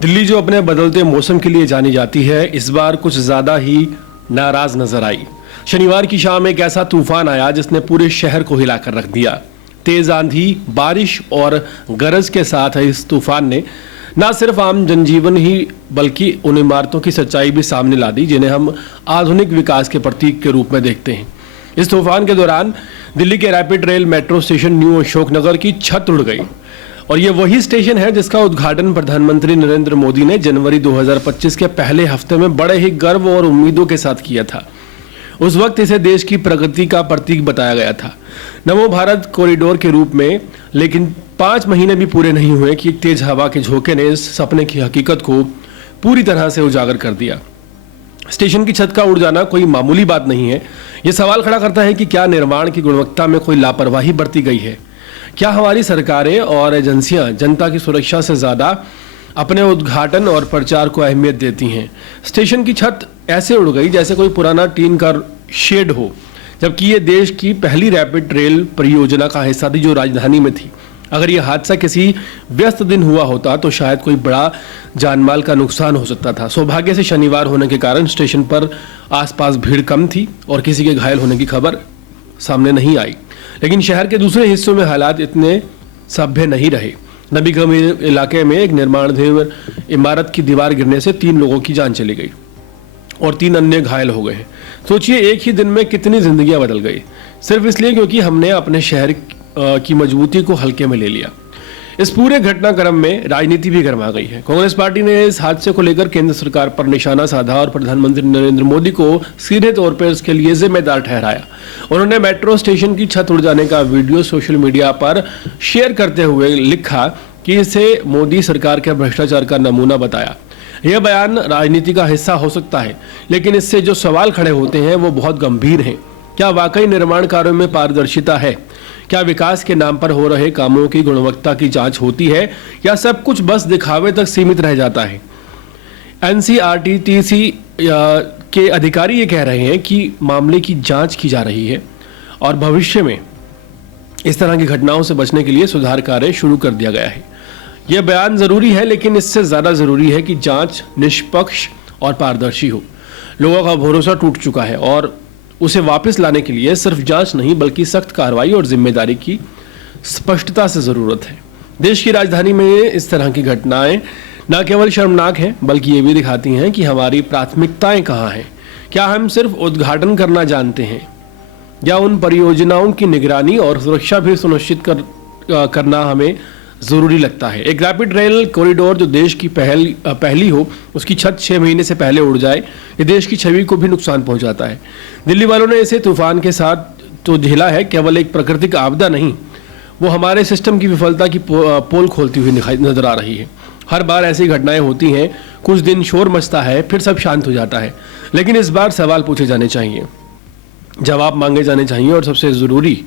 दिल्ली जो अपने बदलते मौसम के लिए जानी जाती है, इस बार कुछ ज्यादा ही नाराज नजर आई। शनिवार की शाम एक ऐसा तूफान आया जिसने पूरे शहर को हिलाकर रख दिया। तेज आंधी, बारिश और गरज के साथ इस तूफान ने न सिर्फ आम जनजीवन ही बल्कि उन इमारतों की सच्चाई भी सामने ला दी जिन्हें हम आधुनिक विकास के प्रतीक के रूप में देखते हैं। इस तूफान के दौरान दिल्ली के rapid rail metro station new Ashok Nagar की छत उड़ गई और ये वही स्टेशन है जिसका उद्घाटन प्रधानमंत्री नरेंद्र मोदी ने जनवरी 2025 के पहले हफ्ते में बड़े ही गर्व और उम्मीदों के साथ किया था। उस वक्त इसे देश की प्रगति का प्रतीक बताया गया था, नमो भारत कॉरिडोर के रूप में। लेकिन 5 महीने भी पूरे नहीं हुए कि एक तेज हवा के झोंके ने इस सपने की हकीकत को पूरी तरह से उजागर कर दिया। स्टेशन की छत का उड़ जाना कोई मामूली बात नहीं है। ये सवाल खड़ा करता है कि क्या निर्माण की गुणवत्ता में कोई लापरवाही बरती गई है? क्या हमारी सरकारें और एजेंसियां जनता की सुरक्षा से ज़्यादा अपने उद्घाटन और प्रचार को अहमियत देती हैं? स्टेशन की छत ऐसे उड़ गई जैसे कोई पुराना टीन का शेड हो, जबकि ये देश की पहली रैपिड रेल परियोजना का हिस्सा थी जो राजधानी में थी। अगर ये हादसा किसी व्यस्त दिन हुआ होता तो शायद कोई बड़ा जानमाल का नुकसान हो सकता था। सौभाग्य से शनिवार होने के कारण स्टेशन पर आसपास भीड़ कम थी और किसी के घायल होने की खबर सामने नहीं आई। लेकिन शहर के दूसरे हिस्सों में हालात इतने सभ्य नहीं रहे। नबी गंज इलाके में एक निर्माणाधीन इमारत की दीवार गिरने से 3 लोगों की जान चली गई और 3 अन्य घायल हो गए हैं। सोचिए, एक ही दिन में कितनी जिंदगियां बदल गई, सिर्फ इसलिए क्योंकि हमने अपने शहर की मजबूती को हल्के में ले लिया। इस पूरे घटनाक्रम में राजनीति भी गर्मा गई है। कांग्रेस पार्टी ने इस हादसे को लेकर केंद्र सरकार पर निशाना साधा और प्रधानमंत्री नरेंद्र मोदी को सीधे तौर पर इसके लिए जिम्मेदार ठहराया। उन्होंने मेट्रो स्टेशन की छत उड़ जाने का वीडियो सोशल मीडिया पर शेयर करते हुए लिखा कि इसे मोदी सरकार के भ्रष्टाचार का नमूना बताया। यह बयान राजनीति का हिस्सा हो सकता है, लेकिन इससे जो सवाल खड़े होते हैं वो बहुत गंभीर हैं। क्या वाकई निर्माण कार्यों में पारदर्शिता है? क्या विकास के नाम पर हो रहे कामों की गुणवत्ता की जांच होती है या सब कुछ बस दिखावे तक सीमित रह जाता है? NCRTC के अधिकारी ये कह रहे हैं कि मामले की जांच की जा रही है और भविष्य में इस तरह की घटनाओं से बचने के लिए सुधार कार्य शुरू कर दिया गया है। यह बयान जरूरी है, लेकिन इससे ज्यादा जरूरी है कि जांच निष्पक्ष और पारदर्शी हो। लोगों का भरोसा टूट चुका है और उसे वापस लाने के लिए सिर्फ जांच नहीं बल्कि सख्त कार्रवाई और जिम्मेदारी की स्पष्टता से जरूरत है। देश की राजधानी में इस तरह की घटनाएं न केवल शर्मनाक हैं बल्कि ये भी दिखाती हैं कि हमारी प्राथमिकताएं कहाँ हैं। क्या हम सिर्फ उद्घाटन करना जानते हैं या उन परियोजनाओं की निगरानी और सुरक्षा भी सुनिश्चित करना हमें जरूरी लगता है? एक रैपिड रेल कॉरिडोर जो देश की पहली हो, उसकी छत 6 महीने से पहले उड़ जाए, ये देश की छवि को भी नुकसान पहुंचाता है। दिल्ली वालों ने इसे तूफान के साथ तो झेला है, केवल एक प्राकृतिक आपदा नहीं, वो हमारे सिस्टम की विफलता की पोल खोलती हुई नजर आ रही है। हर बार ऐसी घटनाएं होती हैं, कुछ दिन शोर मचता है, फिर सब शांत हो जाता है। लेकिन इस बार सवाल पूछे जाने चाहिए, जवाब मांगे जाने चाहिए और सबसे जरूरी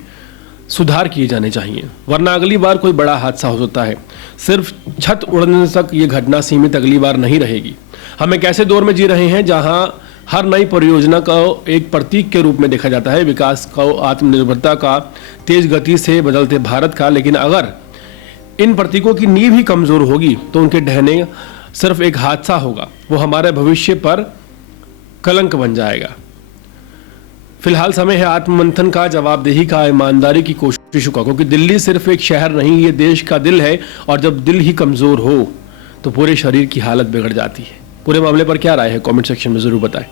सुधार किए जाने चाहिए, वरना अगली बार कोई बड़ा हादसा हो सकता है। सिर्फ छत उड़ने तक ये घटना सीमित अगली बार नहीं रहेगी। हम एक ऐसे दौर में जी रहे हैं जहां हर नई परियोजना को एक प्रतीक के रूप में देखा जाता है, विकास का, आत्मनिर्भरता का, तेज गति से बदलते भारत का। लेकिन अगर इन प्रतीकों की नींव ही कमजोर होगी तो उनके ढहने सिर्फ एक हादसा होगा, वो हमारे भविष्य पर कलंक बन जाएगा। फिलहाल समय है आत्ममंथन का, जवाबदेही का, ईमानदारी की कोशिशों का, क्योंकि दिल्ली सिर्फ एक शहर नहीं, ये देश का दिल है और जब दिल ही कमजोर हो तो पूरे शरीर की हालत बिगड़ जाती है। पूरे मामले पर क्या राय है? कमेंट सेक्शन में जरूर बताएं।